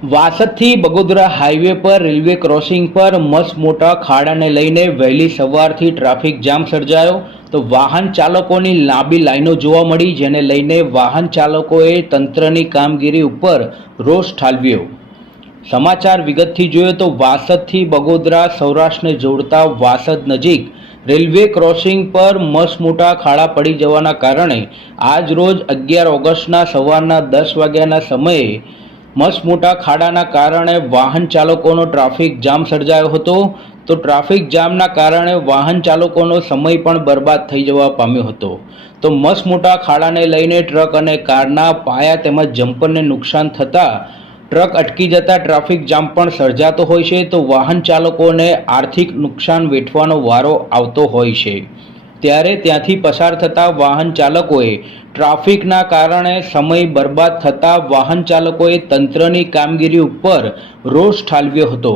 વાસદથી Bagodara highway પર railway crossing પર મસ્ત મોટા ખાડાને લઈને વહેલી સવારથી ટ્રાફિક જામ સર્જાયો. તો વાહન ચાલકોની લાંબી લાઈનો જોવા મળી, જેને લઈને વાહન ચાલકોએ તંત્રની કામગીરી ઉપર રોષ ઠાલવ્યો. સમાચાર વિગતથી જોઈએ તો વાસદથી બગોદરા સૌરાષ્ટ્રને જોડતા વાસદ નજીક રેલવે ક્રોસિંગ પર મસ્ત મોટા ખાડા પડી જવાના કારણે આજ રોજ અગિયાર ઓગસ્ટના સવારના દસ વાગ્યાના સમયે મસ્ત મોટા ખાડાના કારણે વાહન ચાલકોનો ટ્રાફિક જામ સર્જાયો હતો. તો ટ્રાફિક જામના કારણે વાહન ચાલકોનો સમય પણ બરબાદ થઈ જવા પામ્યો હતો. તો મસમોટા ખાડાને લઈને ટ્રક અને કારના પાયા તેમજ જમ્પરને નુકસાન થતાં ટ્રક અટકી જતા ટ્રાફિક જામ પણ સર્જાતો હોય છે. તો વાહન ચાલકોને આર્થિક નુકસાન વેઠવાનો વારો આવતો હોય છે. ત્યારે ત્યાંથી પસાર થતા વાહન ચાલકોએ ટ્રાફિકના કારણે સમય બરબાદ થતા વાહન ચાલકોએ તંત્રની કામગીરી ઉપર રોષ ઠાલવ્યો હતો.